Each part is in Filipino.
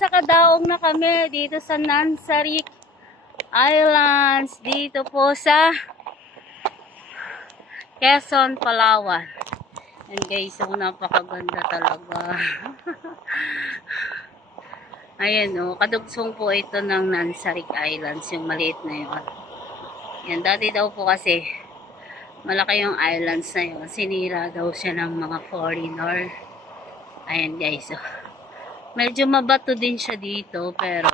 nasa Kadaong na kami dito sa Nansaric Islands, dito po sa Quezon, Palawan. And guys, so napakaganda talaga. Ayan o, kadugsong po ito ng Nansaric Islands, yung maliit na yun. Yan, dati daw po kasi malaki yung islands na yun. Sinira daw siya ng mga foreigner. Ayan guys, so medyo mabato din siya dito, pero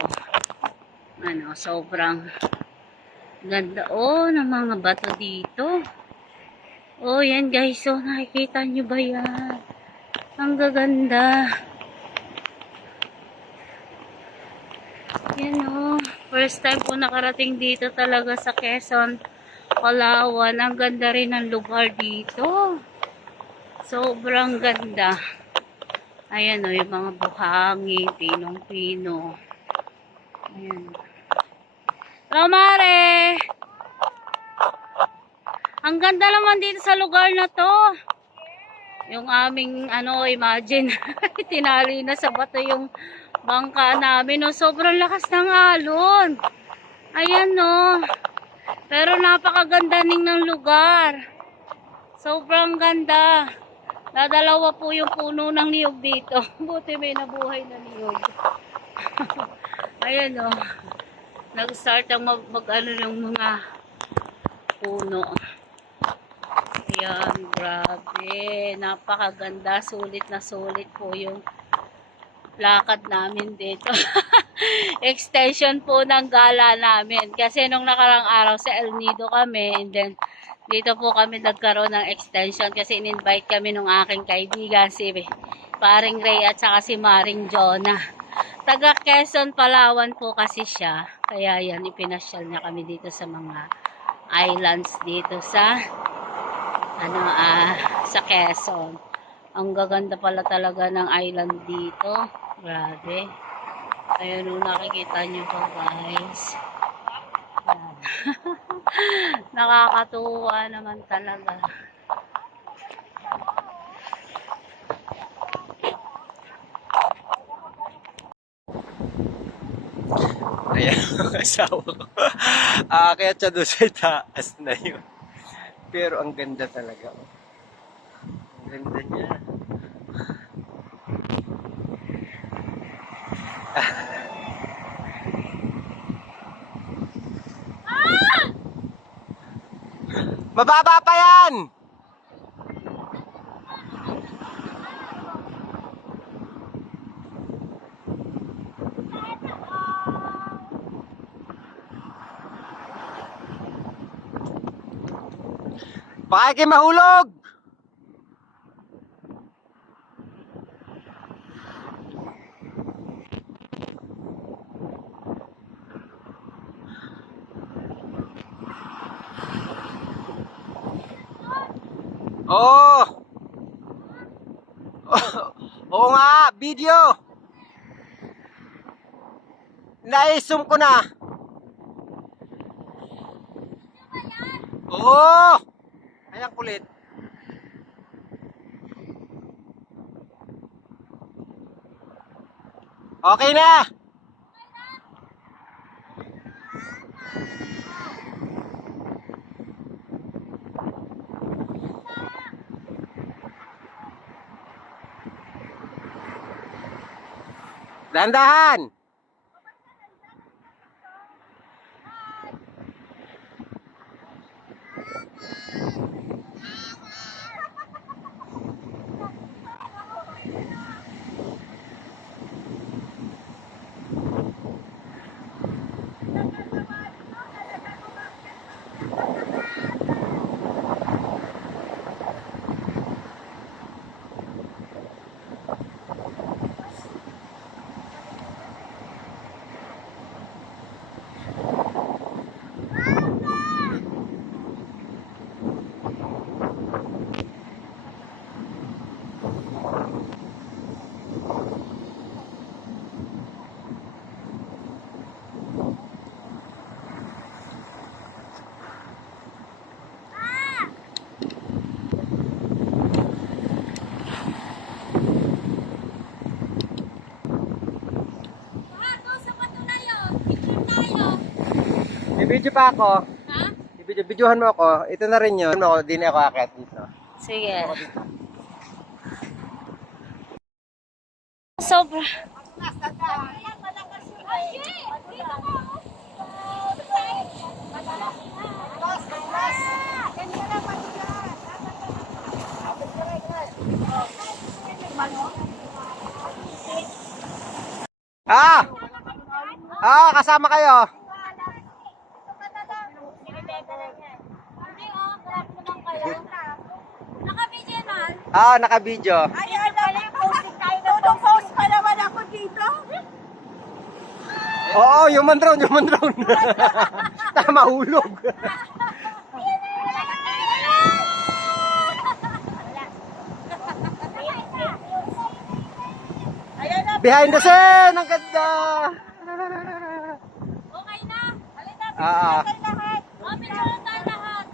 ano, sobrang ganda ng mga bato dito. Yan guys, so nakikita nyo ba yan? Ang gaganda. Yan first time po nakarating dito talaga sa Quezon, Palawan. Ang ganda rin ng lugar dito. Sobrang ganda. Ayan yung mga buhangin, pinong-pino. Ayan. Hello, Mare! Ang ganda naman dito sa lugar na to. Yung aming, imagine, tinali na sa bato yung bangka namin. Sobrang lakas ng alon. Ayan, Pero napakaganda ng lugar. Sobrang ganda. Dadalawa po yung puno ng niyog dito. Buti may nabuhay na niyog. Ayan, nag-start ang mag-ano ng mga puno. Ayan, grabe. Napakaganda. Sulit na sulit po yung lakad namin dito. Extension po ng gala namin. Kasi nung nakarang araw sa El Nido kami, and then dito po kami nagkaroon ng extension kasi in-invite kami nung aking kaibigan, si Paring Ray at saka si Maring Jonah. Taga Quezon, Palawan po kasi siya. Kaya yan, ipinasyal niya kami dito sa mga islands dito sa sa Quezon. Ang gaganda pala talaga ng island dito. Grabe. Ayun, nakikita nyo pa guys. Nakakatuwa naman talaga. Ayan ang asawa ko. Kaya siya doon sa taas na yun. Pero ang ganda talaga. Ang ganda niya. Mababa pa yan! Baka kayo mahulog! Oo! Oo nga, video! Naisum ko na! Oo! Ayan kulit. Okay na! Dahan-dahan! Video pa ako. Ha? Videohan mo ako. Ito na rin yun. Ako, di na ako akit dito. Sige. Sobra. Ah! Ah, kasama kayo. Nakabidyo na. Ah, naka-video. Ay, alam mo, post pa naman ako dito. Oo, human drone. Tama, hulog. Ayan na. Behind the scene! Ang ganda! Okay na. Halika, Ah, Lahat. picture na tayo lahat.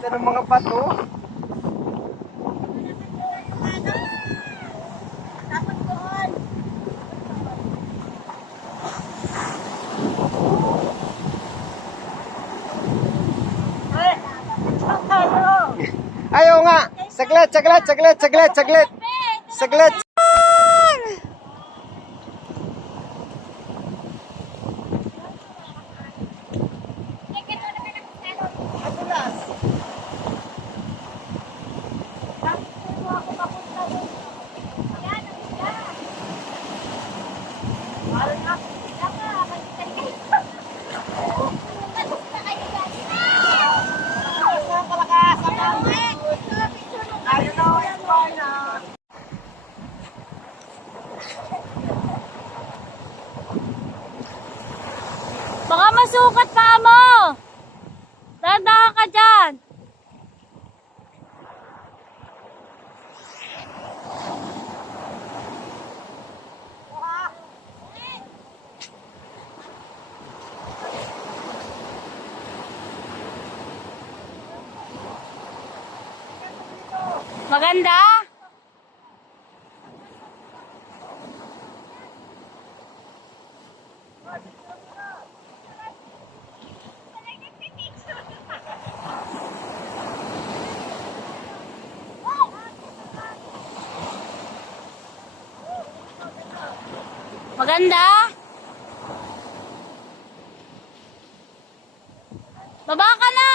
ganda ng mga bato. Tapos doon. Ayaw nga! Saglit! Saglit! Baka masukat pa mo. Dahan ka dyan. Maganda? Maganda? Baba ka na!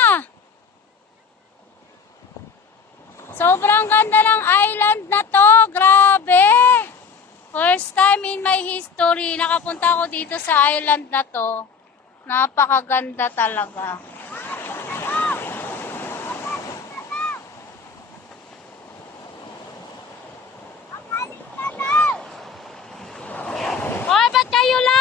Sobrang ganda ng island na to. Grabe! First time in my history, nakapunta ako dito sa island na to. Napakaganda talaga. Hoy, ba't kayo lang?